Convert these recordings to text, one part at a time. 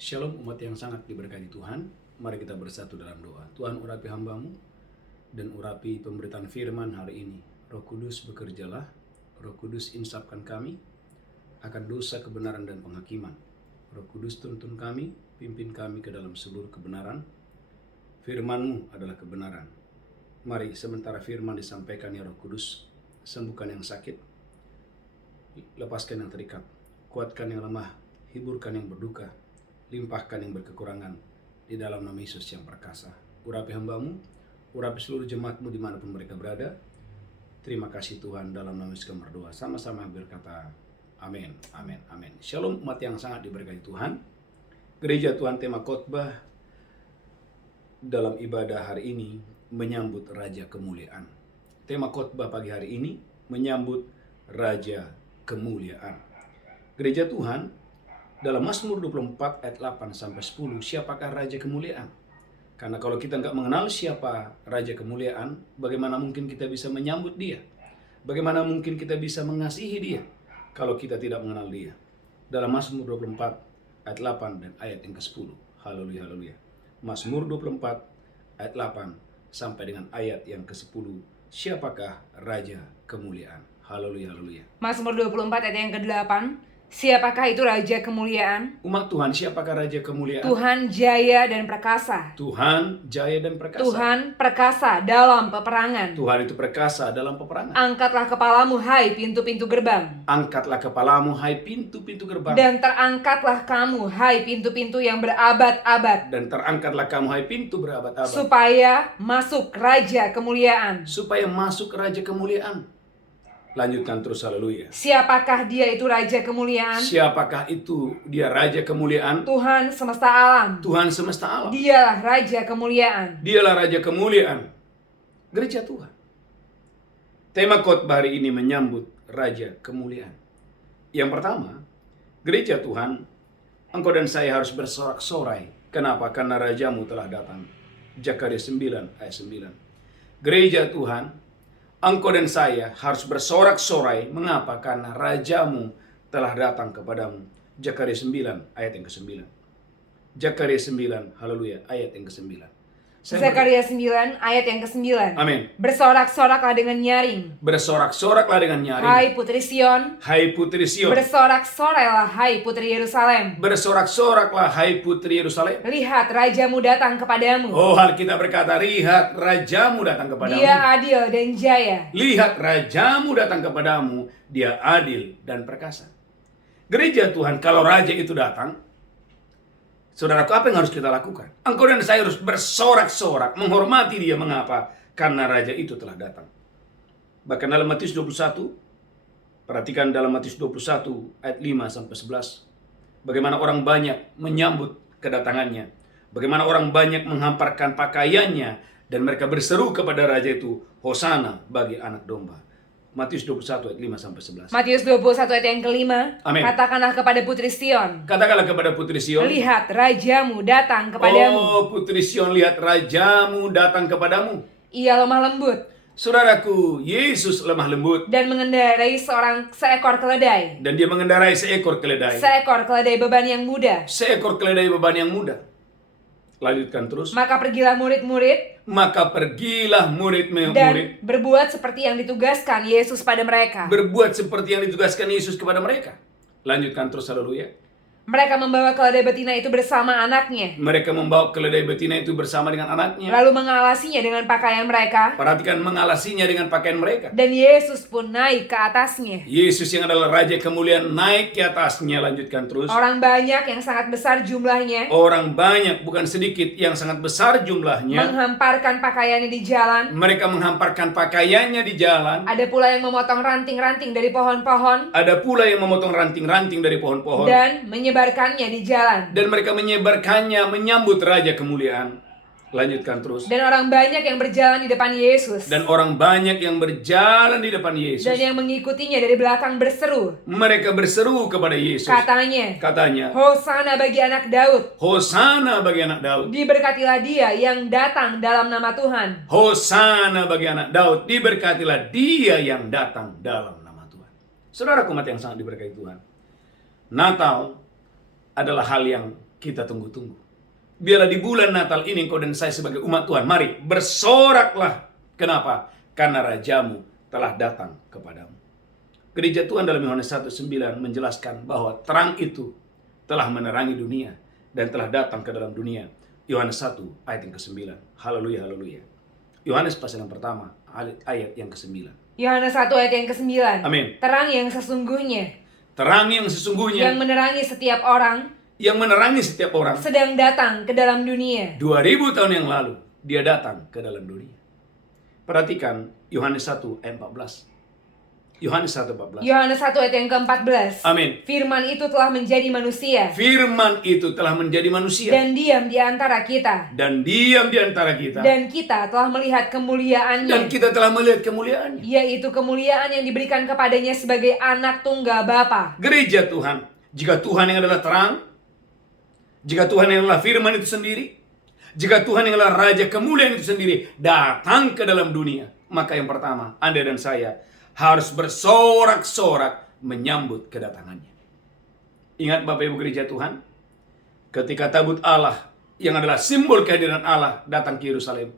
Shalom umat yang sangat diberkati Tuhan. Mari kita bersatu dalam doa. Tuhan, urapi hamba-Mu dan urapi pemberitaan firman hari ini. Roh Kudus bekerjalah, Roh Kudus insapkan kami akan dosa, kebenaran, dan penghakiman. Roh Kudus tuntun kami, pimpin kami ke dalam seluruh kebenaran. Firman-Mu adalah kebenaran. Mari sementara firman disampaikan ya Roh Kudus, sembuhkan yang sakit, lepaskan yang terikat, kuatkan yang lemah, hiburkan yang berduka, limpahkan yang berkekurangan di dalam nama Yesus yang perkasa. Urapi hamba-Mu, urapi seluruh jemaat-Mu dimanapun mereka berada. Terima kasih Tuhan, dalam nama Yesus kami berdoa. Sama-sama berkata amin, amin, amin. Shalom umat yang sangat diberkati Tuhan. Gereja Tuhan tema khotbah dalam ibadah hari ini menyambut Raja Kemuliaan. Tema khotbah pagi hari ini menyambut Raja Kemuliaan. Gereja Tuhan, dalam Mazmur 24 ayat 8 sampai 10, siapakah Raja Kemuliaan? Karena kalau kita nggak mengenal siapa Raja Kemuliaan, bagaimana mungkin kita bisa menyambut dia? Bagaimana mungkin kita bisa mengasihi dia kalau kita tidak mengenal dia? Dalam Mazmur 24 ayat 8 dan ayat yang ke-10. Haleluya, haleluya. Mazmur 24 ayat 8 sampai dengan ayat yang ke-10. Siapakah Raja Kemuliaan? Haleluya, haleluya. Mazmur 24 ayat yang ke-8. Siapakah itu Raja Kemuliaan? Umat Tuhan, siapakah Raja Kemuliaan? Tuhan jaya dan perkasa. Tuhan jaya dan perkasa. Tuhan perkasa dalam peperangan. Tuhan itu perkasa dalam peperangan. Angkatlah kepalamu, hai pintu-pintu gerbang. Angkatlah kepalamu, hai pintu-pintu gerbang. Dan terangkatlah kamu, hai pintu-pintu yang berabad-abad. Dan terangkatlah kamu, hai pintu berabad-abad. Supaya masuk Raja Kemuliaan. Supaya masuk Raja Kemuliaan. Lanjutkan terus, haleluya. Siapakah dia itu Raja Kemuliaan? Siapakah itu dia Raja Kemuliaan? Tuhan semesta alam. Tuhan semesta alam. Dialah Raja Kemuliaan. Dialah Raja Kemuliaan. Gereja Tuhan, tema khotbah hari ini menyambut Raja Kemuliaan. Yang pertama, gereja Tuhan, engkau dan saya harus bersorak-sorai. Kenapa? Karena Rajamu telah datang. Zakaria 9 ayat 9. Gereja Tuhan, engkau dan saya harus bersorak-sorai. Mengapa? Karena Rajamu telah datang kepadamu. Zakaria 9 ayat yang ke-9. Zakaria 9, haleluya, ayat yang ke-9. Zakaria 9 ayat yang ke-9. Amin. Bersorak-soraklah dengan nyaring. Bersorak-soraklah dengan nyaring. Hai putri Sion. Hai putri Sion. Bersorak-sorailah hai putri Yerusalem. Bersorak-soraklah hai putri Yerusalem. Lihat rajamu datang kepadamu. Oh, Alkitab berkata, lihat Rajamu datang kepadamu. Dia adil dan jaya. Lihat Rajamu datang kepadamu. Dia adil dan perkasa. Gereja Tuhan, kalau Raja itu datang, saudaraku, apa yang harus kita lakukan? Engkau dan saya harus bersorak-sorak, menghormati dia. Mengapa? Karena Raja itu telah datang. Bahkan dalam Matius 21, perhatikan dalam Matius 21 ayat 5 sampai 11. Bagaimana orang banyak menyambut kedatangannya. Bagaimana orang banyak menghamparkan pakaiannya dan mereka berseru kepada Raja itu, Hosana bagi anak domba. Matius 21 ayat 5 sampai 11. Matius 21 ayat yang kelima. Amin. Katakanlah kepada putri Sion. Katakanlah kepada putri Sion. Lihat rajamu datang kepadamu. Oh, putri Sion, lihat Rajamu datang kepadamu. Ia lemah lembut Saudaraku, Yesus lemah lembut. dan mengendarai seekor keledai. Dan dia mengendarai seekor keledai. Seekor keledai beban yang muda. Seekor keledai beban yang muda. Lanjutkan terus. Maka pergilah murid-murid Maka pergilah dan murid-murid berbuat seperti yang ditugaskan Yesus pada mereka. berbuat seperti yang ditugaskan Yesus kepada mereka. Lanjutkan terus, haleluya. Mereka membawa keledai betina itu bersama anaknya. Mereka membawa keledai betina itu bersama dengan anaknya. Lalu mengalasinya dengan pakaian mereka. Perhatikan, mengalasinya dengan pakaian mereka. Dan Yesus pun naik ke atasnya. Yesus yang adalah Raja Kemuliaan naik ke atasnya. Lanjutkan terus. Orang banyak yang sangat besar jumlahnya Orang banyak, bukan sedikit, yang sangat besar jumlahnya. menghamparkan pakaiannya di jalan. Mereka menghamparkan pakaiannya di jalan. Ada pula yang memotong ranting-ranting dari pohon-pohon Ada pula yang memotong ranting-ranting dari pohon-pohon. dan menyebarkannya di jalan. Dan mereka menyebarkannya menyambut Raja Kemuliaan. Lanjutkan terus. Dan orang banyak yang berjalan di depan Yesus. Dan orang banyak yang berjalan di depan Yesus. Dan yang mengikutinya dari belakang berseru. Mereka berseru kepada Yesus. Katanya, Hosana Hosana bagi anak Daud. Hosana bagi anak Daud. Diberkatilah dia yang datang dalam nama Tuhan. Hosana bagi anak Daud. Diberkatilah dia yang datang dalam nama Tuhan. Saudara umat yang sangat diberkati Tuhan, Natal adalah hal yang kita tunggu-tunggu. Biarlah di bulan Natal ini engkau dan saya sebagai umat Tuhan, mari bersoraklah. Kenapa? Karena Rajamu telah datang kepadamu. Gereja Tuhan dalam Yohanes 1:9 menjelaskan bahwa terang itu telah menerangi dunia dan telah datang ke dalam dunia. Yohanes 1 ayat yang ke-9. Haleluya, haleluya. Yohanes pasal yang pertama ayat yang ke-9. Yohanes 1 ayat yang ke-9. Amin. Terang yang sesungguhnya. Terang yang sesungguhnya. Yang menerangi setiap orang. Yang menerangi setiap orang. Sedang datang ke dalam dunia. 2000 tahun yang lalu dia datang ke dalam dunia. Perhatikan Yohanes 1 ayat 14. Yohanes 1:14. Yohanes 1 ayat yang ke-14. Amin. Firman itu telah menjadi manusia. Firman itu telah menjadi manusia. Dan diam di antara kita. Dan diam di antara kita. Dan kita telah melihat kemuliaannya. Dan kita telah melihat kemuliaannya. Yaitu kemuliaan yang diberikan kepadanya sebagai anak tunggal Bapa. Gereja Tuhan, jika Tuhan yang adalah terang, jika Tuhan yang adalah firman itu sendiri, jika Tuhan yang adalah Raja kemuliaan itu sendiri datang ke dalam dunia, maka yang pertama, Anda dan saya harus bersorak-sorak menyambut kedatangannya. Ingat Bapak Ibu gereja Tuhan, ketika tabut Allah yang adalah simbol kehadiran Allah datang ke Yerusalem,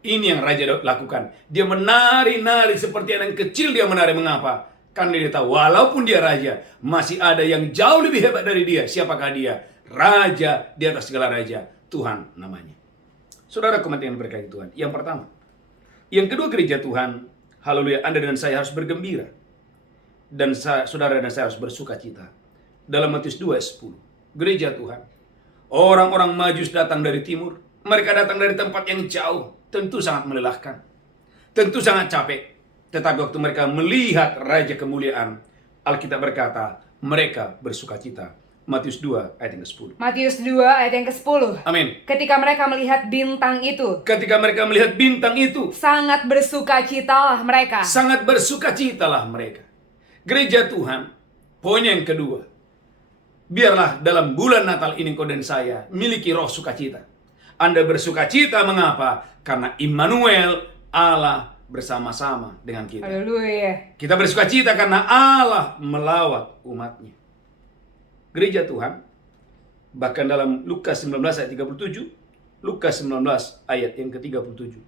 ini yang Raja Daud lakukan. Dia menari-nari seperti anak kecil. Dia menari, mengapa? Karena dia tahu walaupun dia raja, masih ada yang jauh lebih hebat dari dia. Siapakah dia? Raja di atas segala raja, Tuhan namanya. Saudara umat yang berkati Tuhan, yang pertama. Yang kedua gereja Tuhan, haleluya, Anda dan saya harus bergembira. Dan saudara dan saya harus bersuka cita. Dalam Matius 2:10, gereja Tuhan, orang-orang Majus datang dari timur. Mereka datang dari tempat yang jauh. Tentu sangat melelahkan. Tentu sangat capek. Tetapi waktu mereka melihat Raja kemuliaan, Alkitab berkata, mereka bersuka cita. Matius 2 ayat yang ke-10. Matius 2 ayat yang ke-10. Amin. Ketika mereka melihat bintang itu. Ketika mereka melihat bintang itu. Sangat bersukacitalah mereka. Sangat bersukacitalah mereka. Gereja Tuhan, poin yang kedua. Biarlah dalam bulan Natal ini kau dan saya miliki roh sukacita. Anda bersukacita mengapa? Karena Immanuel, Allah bersama-sama dengan kita. Haleluya. Kita bersukacita karena Allah melawat umatnya. Gereja Tuhan, bahkan dalam Lukas 19 ayat 37, Lukas 19 ayat yang ke-37.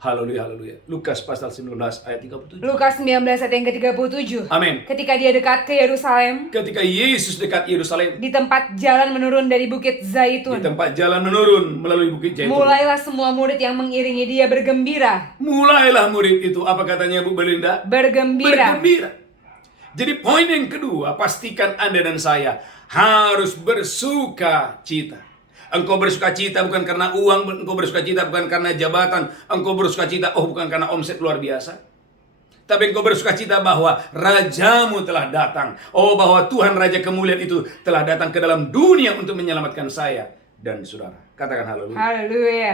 Haleluya, haleluya. Lukas pasal 19 ayat 37. Lukas 19 ayat yang ke-37. Amin. Ketika dia dekat ke Yerusalem, Ketika Yesus dekat Yerusalem, di tempat jalan menurun dari Bukit Zaitun, di tempat jalan menurun melalui Bukit Zaitun, mulailah semua murid yang mengiringi dia bergembira. mulailah murid itu, apa katanya Bu Belinda? Bergembira. Bergembira. Jadi poin yang kedua, pastikan Anda dan saya harus bersuka cita. Engkau bersuka cita bukan karena uang, engkau bersuka cita bukan karena jabatan, engkau bersuka cita bukan karena omset luar biasa. Tapi engkau bersuka cita bahwa Rajamu telah datang. Bahwa Tuhan Raja kemuliaan itu telah datang ke dalam dunia untuk menyelamatkan saya dan saudara. Katakan haleluya. Haleluya.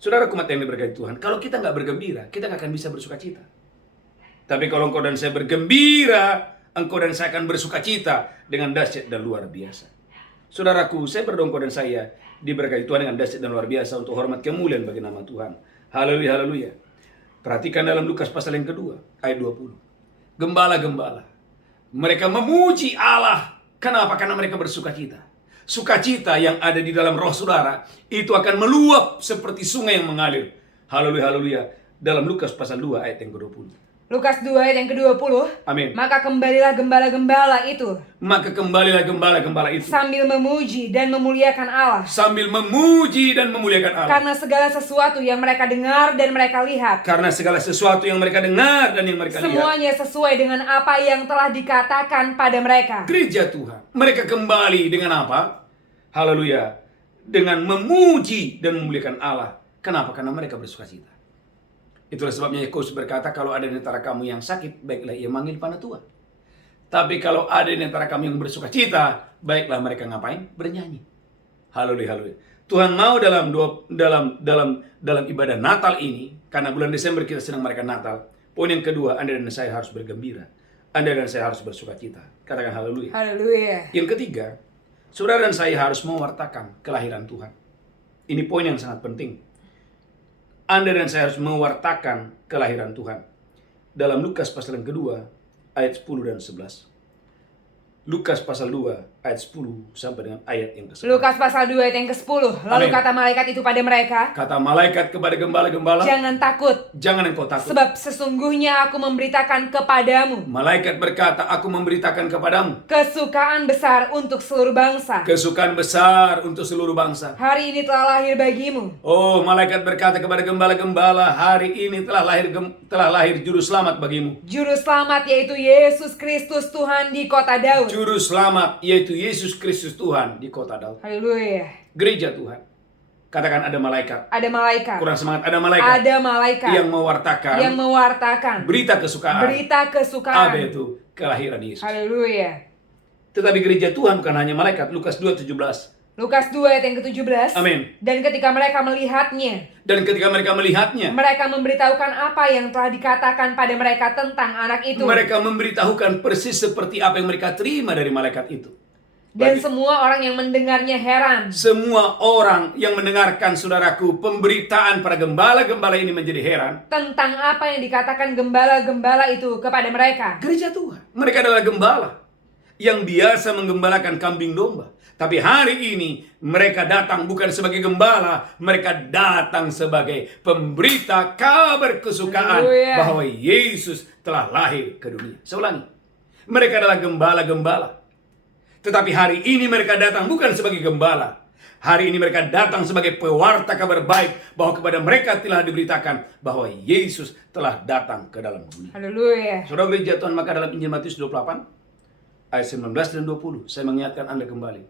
Saudara umat yang diberkati Tuhan, kalau kita nggak bergembira, kita nggak akan bisa bersuka cita. Tapi kalau engkau dan saya bergembira, engkau dan saya akan bersuka cita dengan dahsyat dan luar biasa. Saudaraku, saya berdoa engkau dan saya diberkati Tuhan dengan dahsyat dan luar biasa untuk hormat kemuliaan bagi nama Tuhan. Haleluya, haleluya. Perhatikan dalam Lukas pasal yang kedua, ayat 20. Gembala-gembala, mereka memuji Allah. Kenapa? Karena mereka bersuka cita. Sukacita yang ada di dalam roh saudara, itu akan meluap seperti sungai yang mengalir. Haleluya, haleluya. Dalam Lukas pasal 2 ayat yang ke-20. Lukas 2 ayat yang ke-20. Amin. Maka kembalilah gembala-gembala itu. Maka kembalilah gembala-gembala itu. Sambil memuji dan memuliakan Allah. Sambil memuji dan memuliakan Allah. Karena segala sesuatu yang mereka dengar dan mereka lihat. Karena segala sesuatu yang mereka dengar dan yang mereka lihat. Semuanya sesuai dengan apa yang telah dikatakan pada mereka. Gereja Tuhan, mereka kembali dengan apa? Haleluya. Dengan memuji dan memuliakan Allah. Kenapa? Karena mereka bersuka cita. Itulah sebabnya Yakobus berkata, kalau ada di antara kamu yang sakit, baiklah ia manggil Panatua. Tapi kalau ada di antara kamu yang bersuka cita, baiklah mereka ngapain? Bernyanyi. Haleluya, haleluya. Tuhan mau dalam ibadah Natal ini, karena bulan Desember kita sedang merayakan Natal. Poin yang kedua, Anda dan saya harus bergembira. Anda dan saya harus bersuka cita. Katakan haleluya. Haleluya. Yang ketiga, saudara dan saya harus mewartakan kelahiran Tuhan. Ini poin yang sangat penting. Anda dan saya harus mewartakan kelahiran Tuhan. Dalam Lukas pasal yang kedua, ayat 10 dan 11. Lukas pasal 2, ayat 10 sampai dengan ayat yang ke-11. Lukas pasal 2 ayat yang ke-10. Lalu Amin. kata malaikat itu pada mereka, Kata malaikat kepada gembala-gembala, jangan takut, jangan engkau takut. sebab sesungguhnya aku memberitakan kepadamu Malaikat berkata, aku memberitakan kepadamu kesukaan besar untuk seluruh bangsa. kesukaan besar untuk seluruh bangsa. Hari ini telah lahir bagimu Oh, malaikat berkata kepada gembala-gembala, hari ini telah lahir juru selamat bagimu. juru selamat, yaitu Yesus Kristus Tuhan di kota Daud. Juru selamat yaitu Yesus Kristus Tuhan di kota Daud. Haleluya. Gereja Tuhan. Katakan ada malaikat. Ada malaikat. Kurang semangat, ada malaikat. Ada malaikat Yang mewartakan berita kesukaan. Apa itu? Kelahiran Yesus. Haleluya. Tetapi gereja Tuhan bukan hanya malaikat. Lukas 2:17. Lukas 2 ayat yang ke-17. Amin. Dan ketika mereka melihatnya, Dan ketika mereka melihatnya, mereka memberitahukan apa yang telah dikatakan pada mereka tentang anak itu. mereka memberitahukan persis seperti apa yang mereka terima dari malaikat itu. Dan semua orang yang mendengarnya heran. Semua orang yang mendengarkan, saudaraku, pemberitaan para gembala-gembala ini menjadi heran. Tentang apa yang dikatakan gembala-gembala itu kepada mereka. Gereja Tuhan. Mereka adalah gembala yang biasa menggembalakan kambing domba. Tapi hari ini mereka datang bukan sebagai gembala, mereka datang sebagai pemberita kabar kesukaan Haleluya. bahwa Yesus telah lahir ke dunia. Saya ulangi. Mereka adalah gembala-gembala. Tetapi hari ini mereka datang bukan sebagai gembala. Hari ini mereka datang sebagai pewarta kabar baik bahwa kepada mereka telah diberitakan bahwa Yesus telah datang ke dalam dunia. Haleluya. Saudara gereja Tuhan, maka dalam Injil Matius 28 ayat 19 dan 20 saya mengingatkan Anda kembali.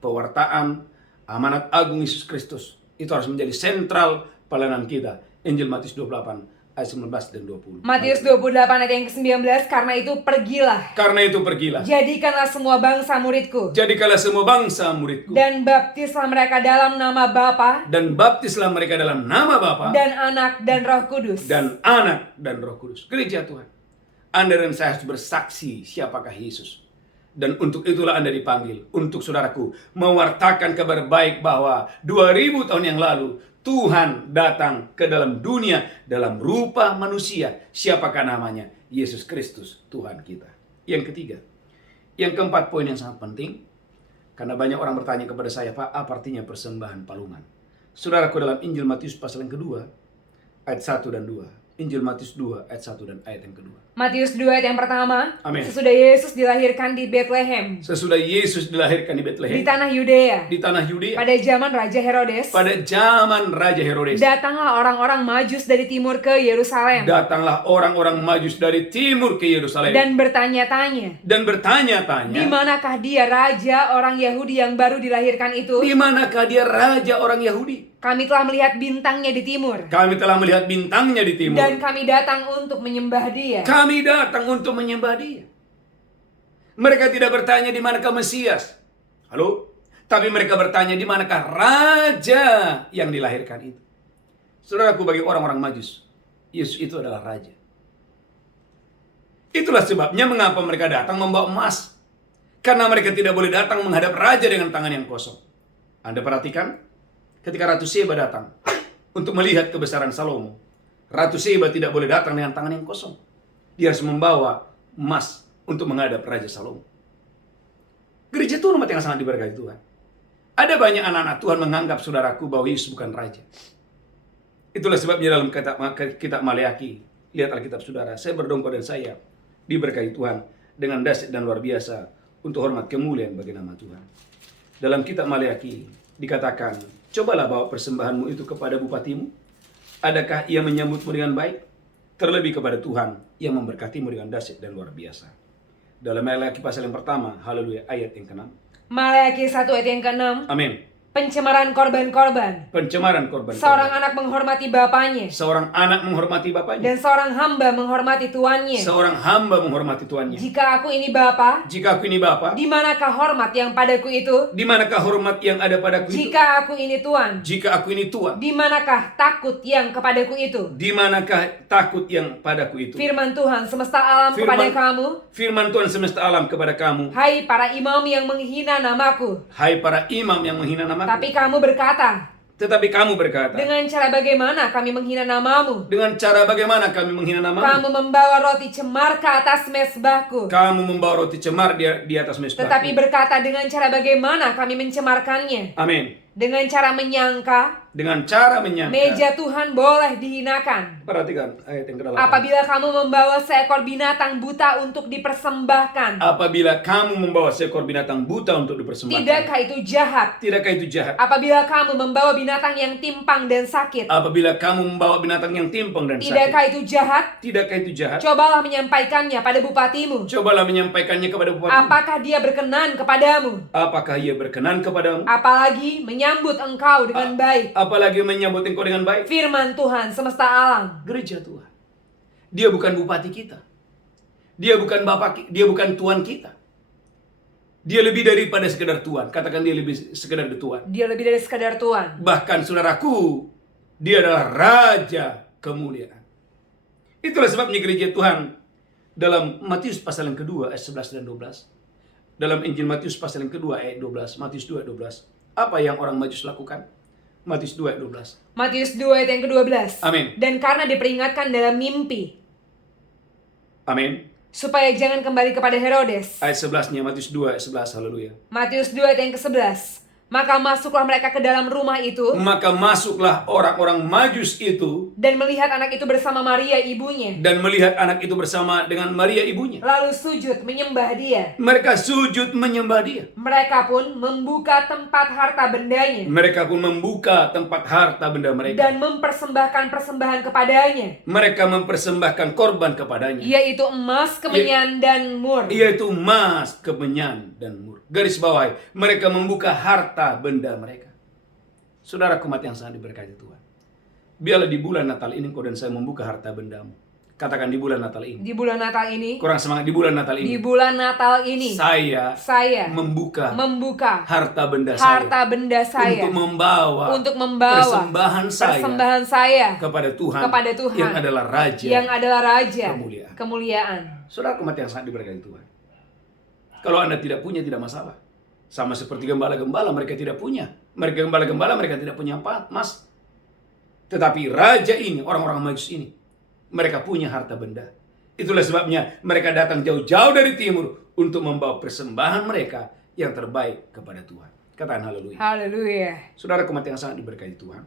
Pewartaan amanat agung Yesus Kristus itu harus menjadi sentral pelayanan kita. Injil Matius 28 ayat 19 dan 20. Matius 28 ayat yang ke-19, karena itu pergilah. Karena itu pergilah. Jadikanlah semua bangsa muridku. Jadikanlah semua bangsa muridku. Dan baptislah mereka dalam nama Bapa Dan baptislah mereka dalam nama Bapa dan Anak dan Roh Kudus. dan Anak dan Roh Kudus. Gereja Tuhan, Anda dan saya harus bersaksi siapakah Yesus. Dan untuk itulah Anda dipanggil, untuk saudaraku, mewartakan kabar baik bahwa 2000 tahun yang lalu Tuhan datang ke dalam dunia dalam rupa manusia. Siapakah namanya? Yesus Kristus, Tuhan kita. Yang ketiga, yang keempat, poin yang sangat penting, karena banyak orang bertanya kepada saya, Pak, apa artinya persembahan palungan? Saudaraku, dalam Injil Matius pasal yang kedua, ayat 1 dan 2. Injil Matius 2 ayat 1 dan ayat yang kedua. Matius 2 ayat yang pertama. Amin. Sesudah Yesus dilahirkan di Bethlehem, Sesudah Yesus dilahirkan di di Bethlehem, tanah Yudea, di tanah Yudea, pada zaman Raja Herodes, pada zaman Raja Herodes, datanglah orang-orang Majus dari timur ke Yerusalem datanglah orang-orang Majus dari timur ke Yerusalem dan bertanya-tanya, dan di bertanya-tanya, manakah dia raja orang Yahudi yang baru dilahirkan itu? di manakah dia raja orang Yahudi? Kami telah melihat bintangnya di timur, Kami telah melihat bintangnya di timur. dan kami datang untuk menyembah dia. Kami datang untuk menyembah dia. Mereka tidak bertanya di manakah Mesias. Halo? Tapi mereka bertanya di manakah raja yang dilahirkan itu. Saudaraku, bagi orang-orang Majus, Yesus itu adalah raja. Itulah sebabnya mengapa mereka datang membawa emas. Karena mereka tidak boleh datang menghadap raja dengan tangan yang kosong. Anda perhatikan, ketika Ratu Seba datang untuk melihat kebesaran Salomo, Ratu Seba tidak boleh datang dengan tangan yang kosong. Dia harus membawa emas untuk menghadap Raja Salomo. Gereja Tuhan, umat yang sangat diberkati Tuhan. Ada banyak anak-anak Tuhan menganggap, saudaraku, bahwa Yesus bukan raja. Itulah sebabnya dalam kitab Maleaki, lihat Alkitab saudara, saya berdongkol dan saya diberkati Tuhan dengan dahsyat dan luar biasa untuk hormat kemuliaan bagi nama Tuhan. Dalam kitab Maleaki dikatakan, cobalah bawa persembahanmu itu kepada bupatimu. Adakah ia menyambutmu dengan baik? Terlebih kepada Tuhan yang memberkatimu dengan dahsyat dan luar biasa. Dalam Maleaki pasal yang pertama, haleluya, ayat yang ke-6. Maleaki 1 ayat yang ke-6. Amin. Pencemaran korban-korban. Pencemaran korban. Seorang anak menghormati bapaknya, Seorang anak menghormati bapaknya. dan seorang hamba menghormati tuannya. Seorang hamba menghormati tuannya. Jika aku ini bapa, Jika aku ini bapa, di manakah hormat yang padaku itu? di manakah hormat yang ada padaku itu? Jika aku ini tuan, Jika aku ini tuan, di manakah takut yang kepadaku itu? di manakah takut yang padaku itu? Firman Tuhan semesta alam kepada kamu, Firman Tuhan semesta alam kepada kamu, hai para imam yang menghina namaku. hai para imam yang menghina namaku. Tapi kamu berkata, Tetapi kamu berkata, dengan cara bagaimana kami menghina namamu? dengan cara bagaimana kami menghina namamu? Kamu membawa roti cemar ke atas mezbahku. Kamu membawa roti cemar di atas mezbahku. Tetapi berkata, dengan cara bagaimana kami mencemarkannya? Amin. Dengan cara menyangka Dengan cara menyangka. meja Tuhan boleh dihinakan. Perhatikan ayat yang ke-8. Apabila kamu membawa seekor binatang buta untuk dipersembahkan, Apabila kamu membawa seekor binatang buta untuk dipersembahkan. tidakkah itu jahat? Tidakkah itu jahat? Apabila kamu membawa binatang yang timpang dan sakit, Apabila kamu membawa binatang yang timpang dan sakit. tidakkah itu jahat? Tidakkah itu jahat? Cobalah menyampaikannya pada bupatimu. Cobalah menyampaikannya kepada bupati. Apakah dia berkenan kepadamu? Apakah ia berkenan kepadamu? Apalagi menyambut engkau dengan baik. Apalagi menyambut engkau dengan baik. Firman Tuhan semesta alam. Gereja Tuhan. Dia bukan bupati kita. Dia bukan dia bukan tuan kita. Dia lebih daripada sekedar tuan. Katakan dia lebih sekedar tuan. Dia lebih dari sekadar Tuhan. Bahkan saudaraku, dia adalah Raja kemuliaan. Itulah sebabnya gereja Tuhan dalam Matius pasal yang kedua ayat 11 dan 12. Dalam Injil Matius pasal yang kedua ayat 12. Matius 2 ayat 12. Apa yang orang Majus lakukan? Matius 2 ayat 12. Matius 2 ayat yang ke-12. Amin. Dan karena diperingatkan dalam mimpi, Amin. supaya jangan kembali kepada Herodes. Ayat 11-nya Matius 2 ayat 11. Haleluya. Matius 2 ayat yang ke-11. Maka masuklah mereka ke dalam rumah itu, Maka masuklah orang-orang Majus itu dan melihat anak itu bersama Maria ibunya. dan melihat anak itu bersama dengan Maria ibunya. Lalu sujud menyembah dia. Mereka sujud menyembah dia. Mereka pun membuka tempat harta bendanya Mereka pun membuka tempat harta benda mereka. dan mempersembahkan persembahan kepadanya, Mereka mempersembahkan korban kepadanya. yaitu emas, kemenyan, dan mur. Yaitu emas, kemenyan, dan mur. Garis bawahi, mereka membuka harta benda mereka. Saudara umat yang sangat diberkati Tuhan. Biarlah di bulan Natal ini kau dan saya membuka harta bendamu. Katakan di bulan Natal ini. Di bulan Natal ini, Kurang semangat di bulan Natal di ini. bulan Natal ini, Saya membuka harta benda harta benda saya untuk membawa persembahan saya kepada Tuhan yang adalah Raja kemuliaan. Saudara umat yang sangat diberkati Tuhan. Kalau Anda tidak punya, tidak masalah. Sama seperti gembala-gembala, mereka tidak punya. Mereka gembala-gembala, mereka tidak punya emas. Tetapi Raja ini, orang-orang Majus ini, mereka punya harta benda. Itulah sebabnya mereka datang jauh-jauh dari timur untuk membawa persembahan mereka yang terbaik kepada Tuhan. Katakan haleluya. Haleluya. Saudara umat yang sangat diberkati Tuhan.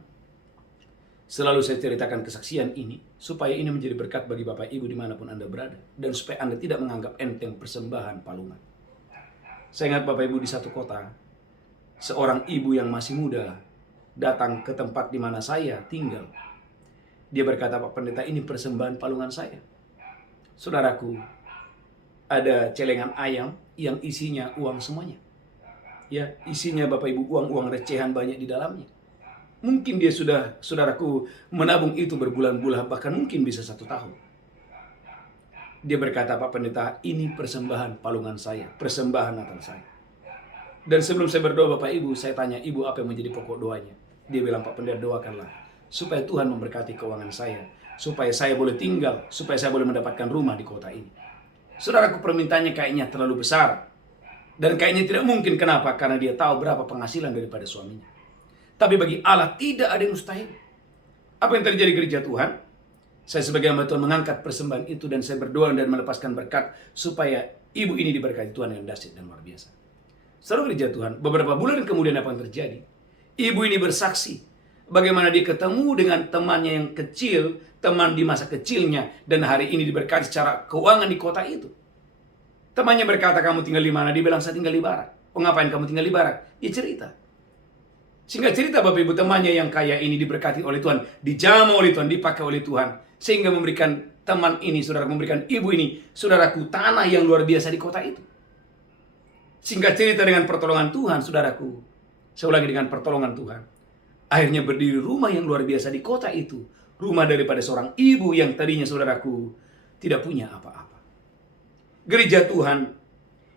Selalu saya ceritakan kesaksian ini supaya ini menjadi berkat bagi Bapak Ibu dimanapun Anda berada. Dan supaya Anda tidak menganggap enteng persembahan palungan. Saya ingat Bapak Ibu di satu kota, seorang ibu yang masih muda datang ke tempat di mana saya tinggal. Dia berkata, Pak Pendeta, ini persembahan palungan saya. Saudaraku, ada celengan ayam yang isinya uang semuanya. Ya, isinya Bapak Ibu uang-uang recehan banyak di dalamnya. Mungkin dia sudah, saudaraku, menabung itu berbulan-bulan, bahkan mungkin bisa 1 tahun. Dia berkata, Pak Pendeta, ini persembahan palungan saya, persembahan Natal saya. Dan sebelum saya berdoa Bapak Ibu, saya tanya, Ibu apa yang menjadi pokok doanya? Dia bilang, Pak Pendeta, doakanlah supaya Tuhan memberkati keuangan saya, supaya saya boleh tinggal, supaya saya boleh mendapatkan rumah di kota ini. Saudaraku, permintaannya kayaknya terlalu besar. Dan kayaknya tidak mungkin. Kenapa? Karena dia tahu berapa penghasilan daripada suaminya. Tapi bagi Allah tidak ada yang mustahil. Apa yang terjadi gereja Tuhan? Saya sebagai hamba Tuhan mengangkat persembahan itu dan saya berdoa dan melepaskan berkat supaya ibu ini diberkati Tuhan yang dahsyat dan luar biasa. Saudara gereja Tuhan, beberapa bulan kemudian apa yang terjadi? Ibu ini bersaksi bagaimana dia ketemu dengan temannya yang kecil, teman di masa kecilnya, dan hari ini diberkati secara keuangan di kota itu. Temannya berkata, kamu tinggal di mana? Dia bilang, saya tinggal di Barak. Oh, ngapain kamu tinggal di Barak? Dia cerita. Singkat cerita Bapak Ibu, temannya yang kaya ini diberkati oleh Tuhan, dijamu oleh Tuhan, dipakai oleh Tuhan, sehingga memberikan teman ini, saudara, memberikan ibu ini, saudaraku, tanah yang luar biasa di kota itu. Singkat cerita, dengan pertolongan Tuhan, saudaraku, saya ulangi, dengan pertolongan Tuhan, akhirnya berdiri rumah yang luar biasa di kota itu. Rumah daripada seorang ibu yang tadinya, saudaraku, tidak punya apa-apa. Gereja Tuhan,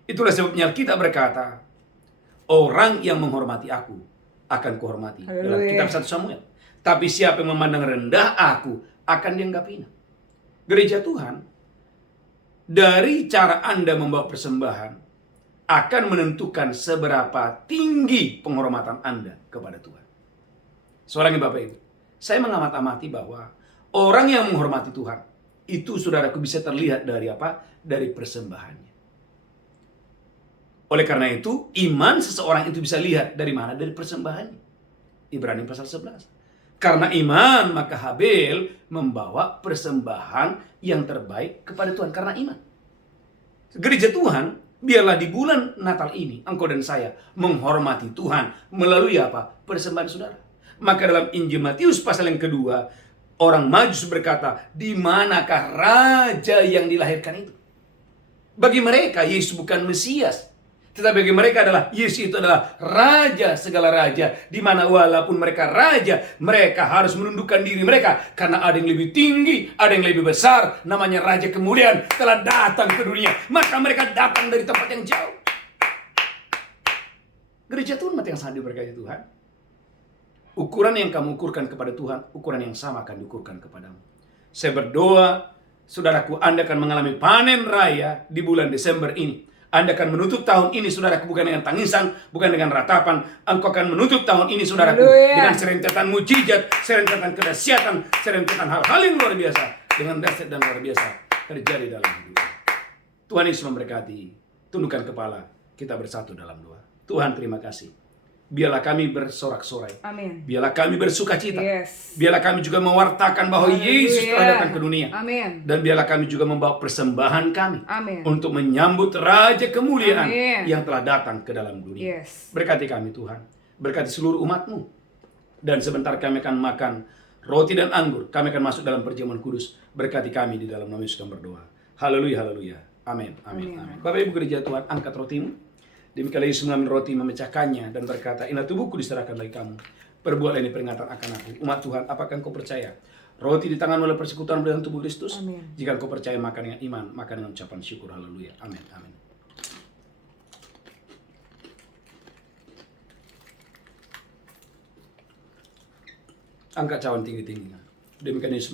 itulah sebabnya kita berkata, orang yang menghormati aku akan kuhormati. Dalam kitab 1 Samuel. Tapi siapa yang memandang rendah aku akan dianggap hina. Gereja Tuhan, dari cara Anda membawa persembahan akan menentukan seberapa tinggi penghormatan Anda kepada Tuhan. Seorang Bapak Ibu, saya mengamati bahwa orang yang menghormati Tuhan, itu saudaraku bisa terlihat dari apa? Dari persembahannya. Oleh karena itu, iman seseorang itu bisa lihat dari mana? Dari persembahannya. Ibrani pasal 11. Karena iman, maka Habel membawa persembahan yang terbaik kepada Tuhan. Karena iman. Gereja Tuhan, biarlah di bulan Natal ini, engkau dan saya menghormati Tuhan melalui apa? Persembahan saudara. Maka dalam Injil Matius pasal yang kedua, orang Majus berkata, di manakah raja yang dilahirkan itu? Bagi mereka, Yesus bukan Mesias. Tetapi bagi mereka adalah, Yesus itu adalah raja segala raja. Di mana walaupun mereka raja, mereka harus menundukkan diri mereka. Karena ada yang lebih tinggi, ada yang lebih besar. Namanya Raja Kemuliaan telah datang ke dunia. Maka mereka datang dari tempat yang jauh. Gereja Tuhan yang sangat diberkati Tuhan. Ukuran yang kamu ukurkan kepada Tuhan, ukuran yang sama akan diukurkan kepadamu. Saya berdoa, saudaraku, Anda akan mengalami panen raya di bulan Desember ini. Anda akan menutup tahun ini, saudaraku, bukan dengan tangisan, bukan dengan ratapan. Engkau akan menutup tahun ini, saudaraku, dengan serentetan mujizat, serentetan kedahsyatan, serentetan hal-hal yang luar biasa. Dengan dahsyat dan luar biasa terjadi dalam hidup. Tuhan Yesus memberkati. Tundukkan kepala, kita bersatu dalam doa. Tuhan, terima kasih. Biarlah kami bersorak-sorai. Amin. Biarlah kami bersukacita. Yes. Biarlah kami juga mewartakan bahwa Yesus telah datang ke dunia. Amin. Dan biarlah kami juga membawa persembahan kami. Amin. Untuk menyambut Raja Kemuliaan Amin. yang telah datang ke dalam dunia. Yes. Berkati kami Tuhan. Berkati seluruh umat-Mu. Dan sebentar kami akan makan roti dan anggur. Kami akan masuk dalam perjamuan kudus. Berkati kami di dalam nama Yesus kami berdoa. Haleluya, haleluya. Amin, amin, amin. Bapak Ibu gereja Tuhan, angkat rotimu. Demikianlah Yesus mengambil roti, memecahkannya dan berkata, inilah tubuhku diserahkan bagi kamu. Perbuatlah ini peringatan akan aku. Umat Tuhan, apakah engkau percaya? Roti di tangan oleh persekutuan berdasarkan tubuh Kristus. Amin. Jika engkau percaya, makan dengan iman, makan dengan ucapan syukur. Haleluya. Amin, amin. Angkat cawan tinggi-tinggi. Demikian Yesus